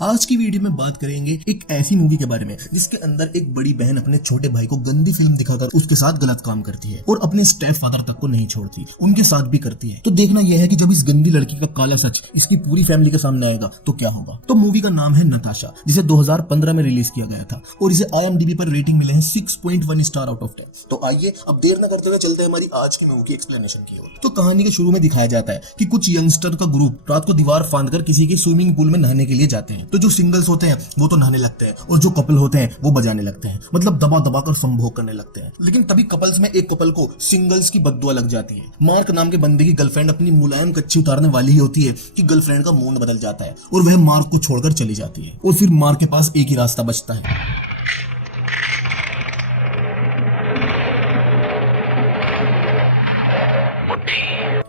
आज की वीडियो में बात करेंगे एक ऐसी मूवी के बारे में जिसके अंदर एक बड़ी बहन अपने छोटे भाई को गंदी फिल्म दिखाकर उसके साथ गलत काम करती है और अपने स्टेप फादर तक को नहीं छोड़ती, उनके साथ भी करती है। तो देखना यह है कि जब इस गंदी लड़की का काला सच इसकी पूरी फैमिली के सामने आएगा तो क्या होगा। तो मूवी का नाम है नताशा, जिसे 2015 में रिलीज किया गया था और इसे IMDb पर रेटिंग मिले हैं 6.1 स्टार आउट ऑफ 10। तो आइए अब देर न करते हुए चलते हैं हमारी आज की मूवी की एक्सप्लेनेशन की ओर। तो कहानी के शुरू में दिखाया जाता है कि कुछ यंगस्टर का ग्रुप रात को दीवार फांदकर किसी के स्विमिंग पूल में नहाने के लिए जाते हैं। तो जो सिंगल्स होते हैं वो तो नहाने लगते हैं और जो कपल होते हैं वो बजाने लगते हैं, मतलब दबा दबा कर संभोग करने लगते हैं। लेकिन तभी कपल्स में एक कपल को सिंगल्स की बद्दुआ लग जाती है। मार्क नाम के बंदे की गर्लफ्रेंड अपनी मुलायम कच्ची उतारने वाली ही होती है कि गर्लफ्रेंड का मूड बदल जाता है और वह मार्क को छोड़कर चली जाती है और फिर मार्क के पास एक ही रास्ता बचता है।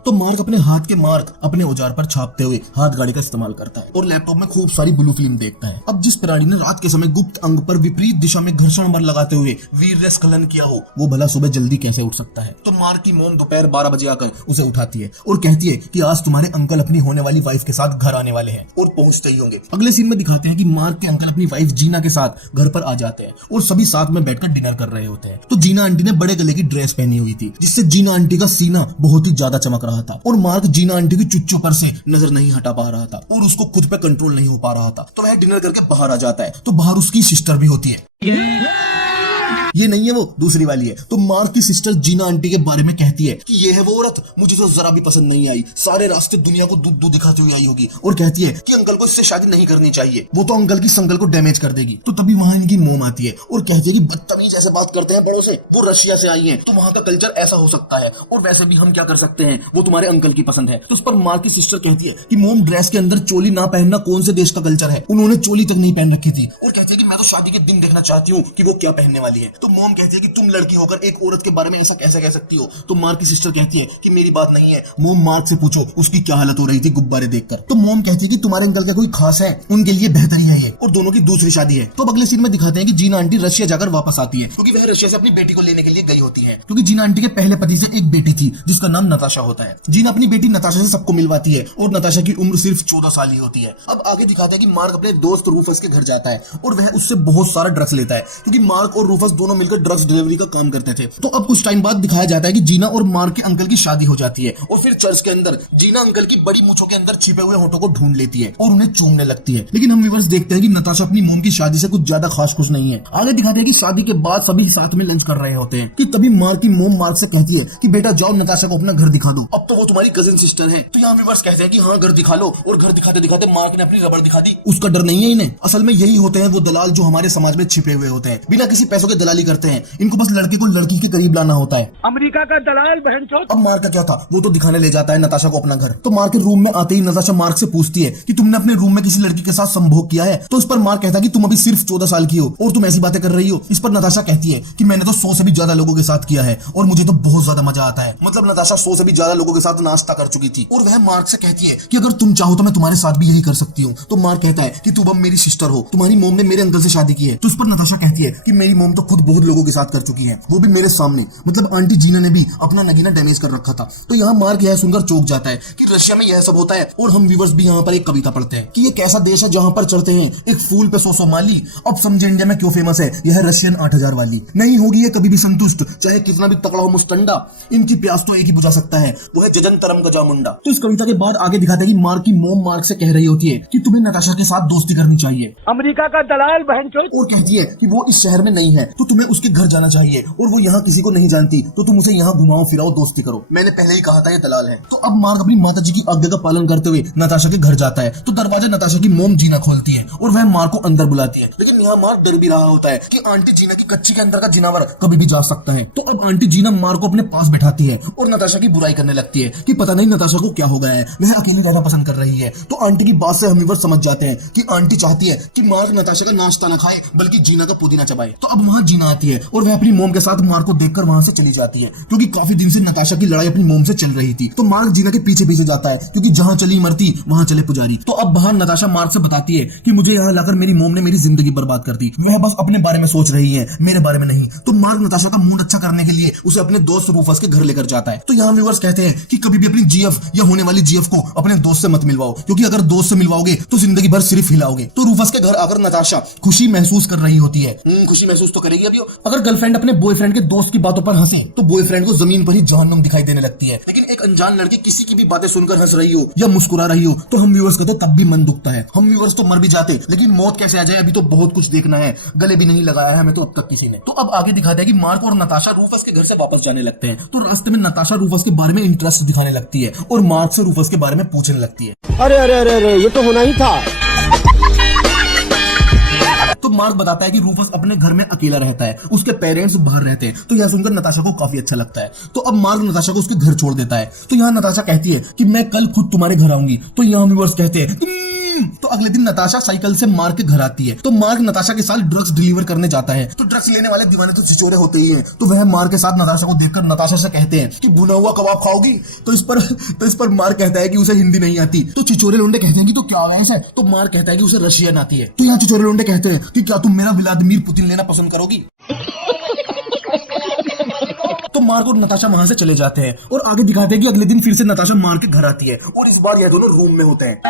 तो मार्क अपने हाथ के मार्क अपने औजार पर छापते हुए हाथ गाड़ी का इस्तेमाल करता है और लैपटॉप में खूब सारी ब्लू फिल्म देखता है। अब जिस प्राणी ने रात के समय गुप्त अंग पर विपरीत दिशा में घर्षण बल लगाते हुए वीर स्खलन किया हो वो भला सुबह जल्दी कैसे उठ सकता है। तो मार्क की मोम दोपहर 12 बजे आकर उसे उठाती है और कहती है कि आज तुम्हारे अंकल अपनी होने वाली वाइफ के साथ घर आने वाले हैं और पहुंचते ही होंगे। अगले सीन में दिखाते हैं कि मार्क के अंकल अपनी वाइफ जीना के साथ घर पर आ जाते हैं और सभी साथ में बैठकर डिनर कर रहे होते हैं। तो जीना आंटी ने बड़े गले की ड्रेस पहनी हुई थी जिससे जीना आंटी का सीना बहुत ही ज्यादा चमक रहा था और मार्क जीना आंटी की चुच्चू पर से नजर नहीं हटा पा रहा था और उसको खुद पे कंट्रोल नहीं हो पा रहा था। तो वह डिनर करके बाहर आ जाता है। तो बाहर उसकी सिस्टर भी होती है। ये नहीं है वो, दूसरी वाली है। तो मार्क की सिस्टर जीना आंटी के बारे में कहती है कि ये है वो औरत, मुझे तो जरा भी पसंद नहीं आई, सारे रास्ते दुनिया को दूध दूध दिखाती हुई आई होगी और कहती है कि अंकल को इससे शादी नहीं करनी चाहिए, वो तो अंकल की संकल को डैमेज कर देगी। तो तभी वहां इनकी मोम आती है और कहती है कि बदतमीज ऐसे बात करते हैं बड़ों से, वो रशिया से आई है तो वहां का कल्चर ऐसा हो सकता है और वैसे भी हम क्या कर सकते हैं, वो तुम्हारे अंकल की पसंद है। तो उस पर मार्क की सिस्टर कहती है कि मोम ड्रेस के अंदर चोली ना पहनना कौन से देश का कल्चर है, उन्होंने चोली तक नहीं पहन रखी थी और कहती है कि मैं तो शादी के दिन देखना चाहती हूँ कि वो क्या पहनने वाली है। तो मोम कहती है कि तुम लड़की होकर एक औरत के बारे में ऐसा कैसे कह सकती हो। तो मार्क की सिस्टर कहती है कि मेरी बात नहीं है, मोम मार्क से पूछो उसकी क्या हालत हो रही थी गुब्बारे देखकर। तो मोम कहती है कि तुम्हारे अंकल का कोई खास है, उनके लिए बेहतरी है ये और दोनों की दूसरी शादी है। तो अगले सीन में दिखाते हैं कि जीना आंटी रशिया जाकर वापस आती है क्योंकि वह रशिया से अपनी बेटी को लेने के लिए गई होती है क्योंकि जीना आंटी के पहले पति से एक बेटी थी जिसका नाम नताशा होता है। जीना अपनी बेटी नताशा से सबको मिलवाती है और नताशा की उम्र सिर्फ 14 साल ही होती है। अब आगे दिखाता है कि मार्क अपने दोस्त रूफस के घर जाता है और वह उससे बहुत सारा ड्रग्स लेता है क्योंकि मार्क और रूफस दोनों मिलकर ड्रग्स डिलीवरी का काम करते थे। तो अब कुछ टाइम बाद दिखाया जाता है कि जीना और मार्क के अंकल की शादी हो जाती है और फिर चर्च के अंदर जीना अंकल की बड़ी मूंछों के अंदर छिपे हुए होठों को ढूंढ लेती है और उन्हें चूमने लगती है। लेकिन हम व्यूअर्स देखते हैं कि नताशा अपनी मोम की शादी से कुछ ज्यादा खास खुश नहीं है। आगे दिखाते हैं कि शादी के बाद सभी साथ में लंच कर रहे होते हैं कि तभी मार्क की मोम मार्क से कहती है कि बेटा जाओ नताशा को अपना घर दिखा दो, अब तो वो तुम्हारी कजिन सिस्टर है। तो यहाँ व्यूअर्स कहते हैं कि हाँ घर दिखा लो और घर दिखाते दिखाते मार्क ने अपनी रबड़ दिखा दी। उसका डर नहीं है इन्हें, असल में यही होते हैं वो दलाल जो हमारे समाज में छिपे हुए होते हैं, बिना किसी पैसों के दलाली करते हैं। इनको बस लड़की को लड़की के करीब लाना होता है। अमेरिका का दलाल बहनचोद। अब मार्क का क्या था, वो तो दिखाने ले जाता है नताशा को अपना घर। तो मार्क के रूम में आते ही नताशा मार्क से पूछती है कि तुमने अपने रूम में किसी लड़की के साथ संभोग किया है। तो इस पर मार्क कहता है कि तुम अभी सिर्फ 14 साल की हो और तुम ऐसी बातें कर रही हो। इस पर नताशा कहती है कि मैंने तो 100 से भी ज्यादा लोगों के साथ किया है और मुझे तो बहुत ज्यादा मजा आता है। मतलब नताशा 100 से भी ज्यादा लोगों के साथ नाश्ता कर चुकी थी और वह मार्क से कहती है कि अगर तुम चाहो तो मैं तुम्हारे साथ भी यही कर सकती हूँ। तो मार्क कहता है कि तुम अब मेरी सिस्टर हो, तुम्हारी मोम ने मेरे अंकल से शादी की है। तो उस पर नताशा कहती है कि मेरी मोम तो खुद बहुत लोगों के साथ कर चुकी है, वो भी मेरे सामने, मतलब आंटी जीना ने भी अपना नगीना डैमेज कर रखा था। तो यहाँ मार्क यह सुनकर चौंक जाता है कि रशिया में यह सब होता है और हम व्यूअर्स भी यहाँ पर एक कविता पढ़ते हैं कि ये कैसा देश है जहाँ पर चढ़ते हैं एक फूल पे 100 माली। अब समझे इंडिया में क्यों फेमस है, यह है रशियन 8000 वाली। नहीं होगी ये कभी भी संतुष्ट, चाहे कितना भी तकड़ा हो मुस्टंडा, इनकी प्यास तो एक ही बुझा सकता है, वो है जजनतरम गजा मुंडा। तो इस कविता के बाद आगे दिखाते हैं कि मार्क की मोम मार्क से कह रही होती है कि तुम्हें नताशा के साथ दोस्ती करनी चाहिए। अमेरिका का दलाल बहनचोद। और कहती है कि वो इस शहर में नहीं है तो तुम्हें उसके घर जाना चाहिए और वो यहाँ किसी को नहीं जानती तो तुम उसे यहाँ घुमाओ फिराओ दोस्ती करो। मैंने पहले ही कहा था ये दलाल है। तो अब मार्क अपनी माताजी की आज्ञा का पालन करते हुए नताशा के घर जाता है। तो दरवाजा नताशा की मोम जीना खोलती है और वह मार्क को अंदर बुलाती है। लेकिन यहाँ मार्क डर भी रहा होता है कि आंटी जीना की कच्ची के अंदर का जिनावर कभी भी जा सकता है। तो अब आंटी जीना मार्क को अपने पास बैठाती है और नताशा की बुराई करने लगती है कि पता नहीं नताशा को क्या हो गया है, वह अकेले रहना पसंद कर रही है। तो आंटी की बात से हम व्यूअर्स समझ जाते हैं कि आंटी चाहती है कि मार्क नताशा का नाश्ता न खाए बल्कि जीना का पुदीना चबाए। तो अब वहाँ जीना आती है और वह अपनी मोम के साथ मार्क को देखकर वहां से चली जाती है, क्योंकि काफी दिन से नताशा की लड़ाई अपनी मोम से चल रही थी। तो मार्क जीना के पीछे पीछे जाता है, क्योंकि जहां चली मरती वहां चले पुजारी। तो अब बाहर नताशा मार्क से बताती है कि मुझे यहाँ लाकर मेरी मोम ने मेरी जिंदगी बर्बाद कर दी, वह बस अपने बारे में सोच रही है, मेरे बारे में नहीं। तो मार्क नताशा का मूड अच्छा करने के लिए उसे अपने दोस्त रूफस के घर लेकर जाता है। तो यहाँ व्यूअर्स कहते हैं कि कभी भी अपनी जीएफ या होने वाली जीएफ को अपने दोस्त से मत मिलवाओ, क्योंकि अगर दोस्त से मिलवाओगे तो जिंदगी भर सिर्फ हिलाओगे। तो रूफस के घर आकर नताशा खुशी महसूस कर रही होती है। खुशी महसूस तो करेगी अभी। अगर गर्लफ्रेंड अपने बॉयफ्रेंड के दोस्त की बातों पर हंसे तो बॉयफ्रेंड को जमीन पर ही जहन्नुम दिखाई देने लगती है। लेकिन एक अनजान लड़की किसी की भी बातें सुनकर हंस रही हो या मुस्कुरा रही हो तो हम व्यूअर्स का तो तब भी मन दुखता है। हम व्यूअर्स तो मर भी जाते, लेकिन मौत कैसे आ जाए अभी तो बहुत कुछ देखना है। गले भी नहीं लगाया है हमें तो अब तक किसी ने। तो अब आगे दिखाता है कि मार्क और नताशा रूफस के घर से वापस जाने लगते हैं। तो रास्ते में नताशा रूफस के बारे में इंटरेस्ट दिखाने लगती है और मार्क से रूफस के बारे में पूछने लगती है। अरे अरे अरे अरे ये तो होना ही था। तो मार्क बताता है कि रूफस अपने घर में अकेला रहता है, उसके पेरेंट्स बाहर रहते हैं। तो यह सुनकर नताशा को काफी अच्छा लगता है। तो अब मार्क नताशा को उसके घर छोड़ देता है। तो यहाँ नताशा कहती है कि मैं कल खुद तुम्हारे घर आऊंगी। तो यहाँ व्यूअर्स कहते हैं तो अगले दिन नताशा साइकिल से मार्क के घर आती है। तो मार्क नताशा के साथ ड्रग्स डिलीवर करने जाता है। तो ड्रग्स लेने वाले दीवाने तो छिचोरे होते ही हैं। तो वह मार्क के साथ नताशा को देखकर नताशा से कहते हैं कि भुना हुआ कबाब खाओगी। तो इस पर मार्क कहता है कि उसे हिंदी नहीं आती। तो छिचोरे लोंडे कहते हैं कि तो क्या हो गया इसे। तो मार्क कहता है कि उसे रशियन आती है। तो यहाँ छिचोरे लोंडे कहते हैं कि क्या तुम मेरा व्लादिमीर पुतिन लेना पसंद करोगी। तो मार्क और नताशा वहां से चले जाते हैं और आगे दिखाते हैं कि अगले दिन फिर से नताशा मार्क के घर आती है और इस बार यह दोनों रूम में होते हैं।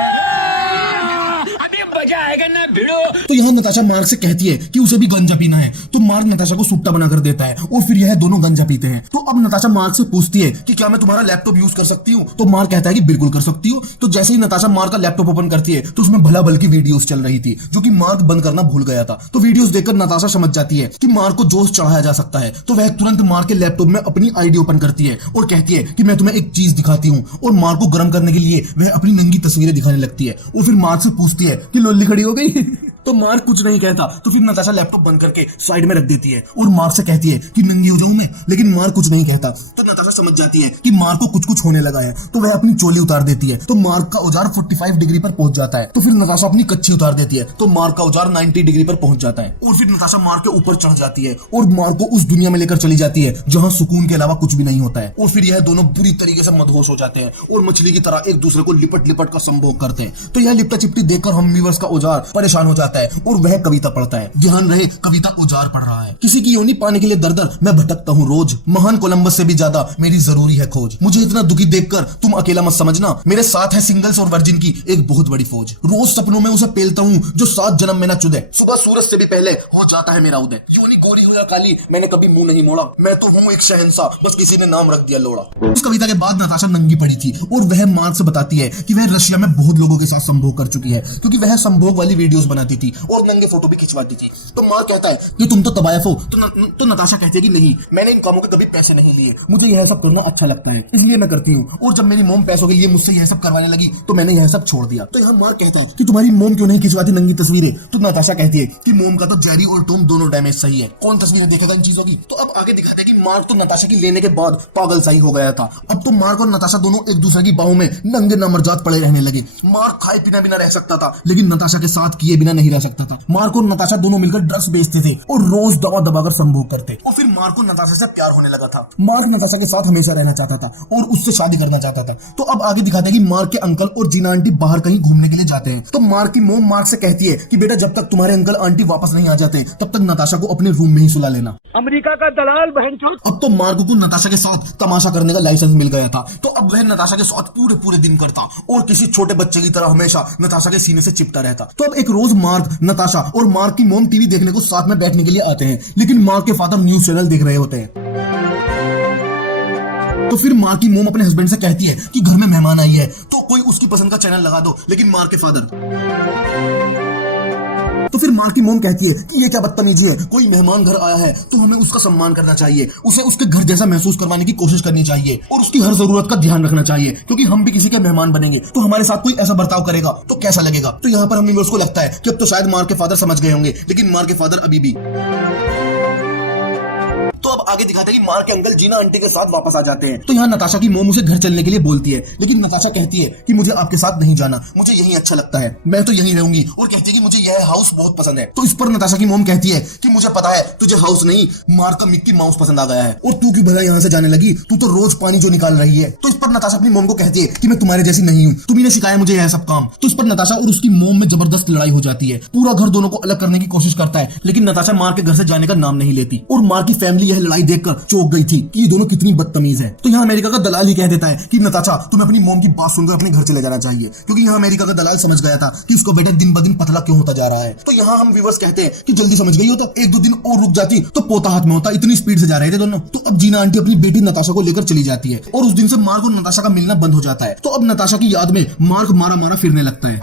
मजा आएगा ना भिड़ो। तो यहाँ नताशा मार्क से कहती है कि उसे भी गंजा पीना है। तो मार्क नताशा को सुट्टा बनाकर देता है और फिर यह दोनों गंजा पीते हैं। तो अब नताशा मार्क से पूछती है कि क्या मैं तुम्हारा लैपटॉप यूज कर सकती हूँ। तो मार्क कहता है कि बिल्कुल कर सकती हो। तो जैसे ही नताशा मार्क का लैपटॉप ओपन करती है तो उसमें भला भल की वीडियोस चल रही थी, जो कि मार्क बंद करना भूल गया था। तो वीडियोस देखकर नताशा समझ जाती है कि मार्क को जोश चढ़ाया जा सकता है। तो वह तुरंत मार्क के लैपटॉप में अपनी आईडी ओपन करती है और कहती है कि मैं तुम्हें एक चीज दिखाती हूँ। और मार्क को गर्म करने के लिए वह अपनी नंगी तस्वीरें दिखाने लगती है और फिर मार्क से पूछती है कि लोली खड़ी हो गई। तो मार्क कुछ नहीं कहता। तो फिर नताशा लैपटॉप बंद करके साइड में रख देती है और मार्क से कहती है कि नंगी हो जाऊं मैं। लेकिन मार्क कुछ नहीं कहता। तो नताशा समझ जाती है कि मार्क को कुछ होने लगा है। तो वह अपनी चोली उतार देती है। तो मार्क का औजार 45 डिग्री पर पहुंच जाता है। तो फिर नताशा अपनी कच्ची उतार देती है। तो मार्क का औजार 90 डिग्री पर पहुंच जाता है और फिर नताशा मार्क के ऊपर चढ़ जाती है और मार्क को उस दुनिया में लेकर चली जाती है जहां सुकून के अलावा कुछ भी नहीं होता है। और फिर यह दोनों बुरी तरीके से मदहोश हो जाते हैं और मछली की तरह एक दूसरे को लिपट लिपट का संभोग करते हैं। तो यह लिपटा चिपटी देखकर हम व्यूअर्स का औजार परेशान हो जाता है और वह कविता पढ़ता है। ध्यान रहे कविता औजार पढ़ रहा है। किसी की योनि पाने के लिए दर दर मैं भटकता हूँ रोज, महान कोलंबस से भी ज्यादा मेरी जरूरी है खोज। मुझे इतना दुखी देखकर तुम अकेला मत समझना, मेरे साथ है सिंगल्स और वर्जिन की एक बहुत बड़ी फौज। रोज सपनों में उसे पेलता हूँ जो 7 जन्म में न चुदे, सुबह सूरज से भी पहले हो जाता है मेरा उदय। योनि गोरी हो या काली मैंने कभी मुंह नहीं मोड़ा, मैं तो हूँ एक शहंशाह, बस किसी ने नाम रख दिया लोड़ा। उस कविता के बाद नताशा नंगी पड़ी थी और वह मार्क से बताती है कि वह रशिया में बहुत लोगों के साथ संभोग कर चुकी है, क्योंकि वह संभोग वाली वीडियोस बनाती थी और नंगे फोटो भी खिंचवाती थी। तो मार्क कहता है कि तुम तो तबायफ हो। तो नताशा कहती है कि नहीं, मैंने इन कामों के कभी पैसे नहीं लिए, मुझे यह सब करना अच्छा लगता है इसलिए मैं करती हूँ। और जब मेरी मोम पैसों के लिए मुझसे यह सब करवाने लगी तो मैंने यह सब छोड़ दिया। तो यहाँ मार्क कहता है कि तुम्हारी मोम क्यों नहीं खिंचवाती नंगी तस्वीरें। तो नताशा कहती है कि मोम का तो जेरी और टॉम दोनों डैमेज सही है, कौन तस्वीरें देखेगा इन चीजों की। तो अब आगे दिखाते हैं कि मार्क तो नताशा की लेने के बाद पागल सही हो गया था। अब तो मार्क और नताशा दोनों एक दूसरे की बाहों में नंगे नामर्जात पड़े रहने लगे। मार्क खाए पीना बिना रह सकता था, लेकिन नताशा के साथ किए बिना नहीं रह सकता था। मार्क और नताशा दोनों मिलकर ड्रग्स बेचते थे और रोज दवा दबाकर संभोग करते। और फिर मार्क को नताशा से प्यार होने लगा था। मार्क नताशा के साथ हमेशा रहना चाहता था और उससे शादी करना चाहता था। तो अब आगे दिखाते हैं कि मार्क के अंकल और जीना आंटी बाहर कहीं घूमने के लिए जाते हैं। तो मार्क की मोम मार्क से कहती है कि बेटा जब तक तुम्हारे अंकल आंटी वापस नहीं आ जाते तब तक नताशा को अपने रूम में ही सुला लेना। अमेरिका का दलाल बहनचोद। अब तो मार्क को नताशा के साथ तमाशा करने का लाइसेंस मिल गया था। तो अब वह नताशा के साथ पूरे दिन करता और किसी छोटे बच्चे की तरह हमेशा नताशा के सीने से चिपटा रहता। तो अब एक रोज मार्क, नताशा और मार्क की मोम टीवी देखने को साथ में बैठने के लिए आते हैं, लेकिन मार्क के फादर न्यूज चैनल देख रहे होते हैं। तो फिर मार्क की मोम अपने हस्बैंड से कहती है कि घर में मेहमान आई है तो कोई उसकी पसंद का चैनल लगा दो। लेकिन मार्क के फादर तो फिर मार्क की मोम कहती है कि ये क्या बदतमीजी है, कोई मेहमान घर आया है तो हमें उसका सम्मान करना चाहिए, उसे उसके घर जैसा महसूस करवाने की कोशिश करनी चाहिए और उसकी हर जरूरत का ध्यान रखना चाहिए, क्योंकि हम भी किसी के मेहमान बनेंगे तो हमारे साथ कोई ऐसा बर्ताव करेगा तो कैसा लगेगा। तो यहाँ पर हमें उसको लगता है कि अब तो शायद मार्क के फादर समझ गए होंगे, लेकिन मार्क के फादर अभी भी। तो अब अब आगे दिखाते हैं कि मार्क के अंकल जीना आंटी के साथ वापस आ जाते हैं। तो यहाँ नताशा की मोम उसे घर चलने के लिए बोलती है, लेकिन नताशा कहती है कि मुझे आपके साथ नहीं जाना, मुझे यहीं अच्छा लगता है, मैं तो यहीं रहूंगी, और कहती है कि मुझे यह हाउस बहुत पसंद है। तो इस पर नताशा की मोम कहती है कि मुझे पता है तुझे हाउस नहीं, मार्क का मिक्की माउस पसंद आ गया है, और तू क्यों भला यहाँ से जाने लगी, तू तो रोज पानी जो निकाल रही है। तो इस पर नताशा अपनी मोम को कहती है कि मैं तुम्हारे जैसी नहीं हूँ, तुम्ही ने सिखाया मुझे यह सब काम। तो इस पर नताशा और उसकी मोम में जबरदस्त लड़ाई हो जाती है। पूरा घर दोनों को अलग करने की कोशिश करता है, लेकिन नताशा मार्क के घर से जाने का नाम नहीं लेती, और मार्क की फैमिली यह लड़ाई देखकर चौंक गई थी कि ये दोनों कितनी बदतमीज है। तो यहाँ अमेरिका का दलाल ही कह देता है कि नताशा तुम्हें अपनी मोम की बात सुनकर अपने घर चले जाना चाहिए, क्योंकि यहाँ अमेरिका का दलाल समझ गया था कि इसको बेटे दिन ब दिन पतला क्यों होता जा रहा है। तो यहाँ हम व्यूअर्स कहते हैं कि जल्दी समझ गई होता, एक दो दिन और रुक जाती तो पोता हाथ में होता, इतनी स्पीड से जा रहे थे दोनों। तो अब जीना आंटी अपनी बेटी नताशा को लेकर चली जाती है, और उस दिन से मार्क और नताशा का मिलना बंद हो जाता है। तो अब नताशा की याद में मार्क मारा मारा फिरने लगता है।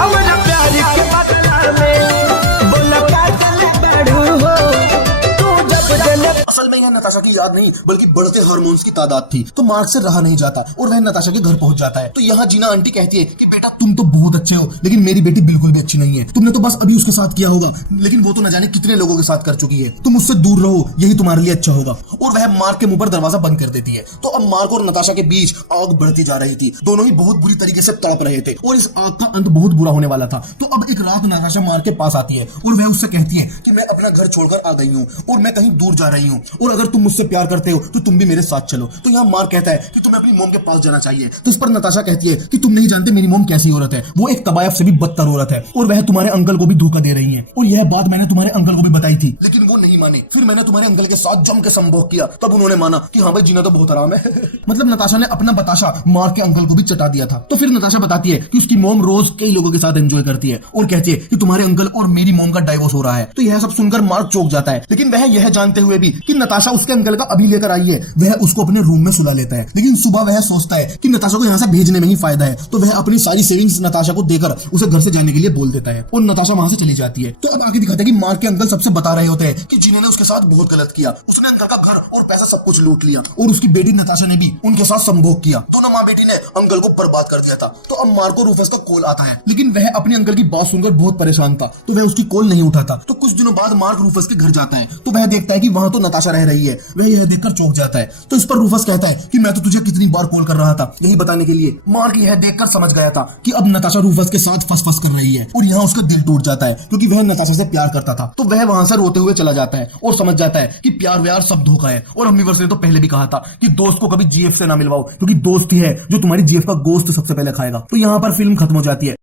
असल में यह नताशा की याद नहीं बल्कि बढ़ते हार्मोन्स की तादाद थी। तो मार्क से रहा नहीं जाता और वह नताशा के घर पहुंच जाता है। तो यहाँ जीना आंटी कहती है कि बेटा तुम तो बहुत अच्छे हो, लेकिन मेरी बेटी बिल्कुल भी अच्छी नहीं है, तुमने तो बस अभी उसके साथ किया होगा, लेकिन वो तो न जाने कितने लोगों के साथ कर चुकी है, तुम उससे दूर रहो, यही तुम्हारे लिए अच्छा होगा। और वह मार्क के मुंह पर दरवाजा बंद कर देती है। तो अब मार्क और नताशा के बीच आग बढ़ती जा रही थी, दोनों ही बहुत बुरी तरीके से तड़प रहे थे, और इस आग का अंत बहुत बुरा होने वाला था। तो अब एक रात नताशा मार्क के पास आती है और वह उससे कहती है कि मैं अपना घर छोड़कर आ गई हूँ और मैं कहीं दूर जा रही हूँ, और अगर तुम मुझसे प्यार करते हो तो तुम भी मेरे साथ चलो। तो यहाँ मार्क कहता है कि तुम्हें अपनी मोम के पास जाना चाहिए। तो इस पर नताशा कहती है कि तुम नहीं जानते मेरी मोम कैसी औरत है, वो एक तबायफ से भी बदतर औरत है, और वह तुम्हारे अंकल को भी धोखा दे रही है, और यह बात मैंने तुम्हारे अंकल को भी बताई थी, लेकिन वो नहीं माने। फिर मैंने तुम्हारे अंकल के साथ जम के संभोग किया, तब उन्होंने माना कि हाँ भाई जीना तो बहुत आराम है। मतलब नताशा ने अपना बताशा मार्क के अंकल को भी चटा दिया था। तो फिर नताशा बताती है कि उसकी मोम रोज कई लोगों के साथ एंजॉय करती है, और कहती है कि तुम्हारे अंकल और मेरी मोम का डाइवोर्स हो रहा है। तो यह सब सुनकर मार्क चौंक जाता है, लेकिन वह यह जानते हुए भी कि नताशा उसके अंकल का अभी लेकर आई है, वह उसको अपने रूम में सुला लेता है। लेकिन सुबह वह सोचता है कि नताशा को यहाँ से भेजने में ही फायदा है, तो वह अपनी सारी सेविंग्स नताशा को देकर उसे घर से जाने के लिए बोल देता है, और नताशा वहां से चली जाती है। तो अब आगे दिखाते हैं कि मार्क के अंकल सबसे बता रहे होते हैं कि जीना ने उसके साथ बहुत गलत किया, उसने अंकल का घर और पैसा सब कुछ लूट लिया, और उसकी बेटी नताशा ने भी उनके साथ संभोग किया, दोनों माँ बेटी ने अंकल को बर्बाद कर दिया था। तो अब मार्क को रूफस का कॉल आता है, लेकिन वह अपने अंकल की बात सुनकर बहुत परेशान था, तो वह उसकी कॉल नहीं उठाता। तो कुछ दिनों बाद मार्क रूफस के घर जाता है, तो वह देखता है कि वहां तो नताशा रह रही है, वह यह देखकर चौंक जाता है। तो इस पर रूफस कहता है कि मैं तो तुझे कितनी बार कॉल कर रहा था यही बताने के लिए। मार्क यह देखकर समझ गया था कि अब नताशा रूफस के साथ फंस कर रही है, और यहाँ उसका दिल टूट जाता है, क्योंकि वह नताशा से प्यार करता था। तो वह वहां से रोते हुए चला जाता है और समझ जाता है कि प्यार व्यार सब धोखा है। और अम्मीवर्स ने तो पहले भी कहा था कि दोस्त को कभी जीएफ से ना मिलवाओ, क्योंकि दोस्त ही है जो तुम्हारी जीएफ का गोश्त सबसे पहले खाएगा। तो यहाँ पर फिल्म खत्म हो जाती है।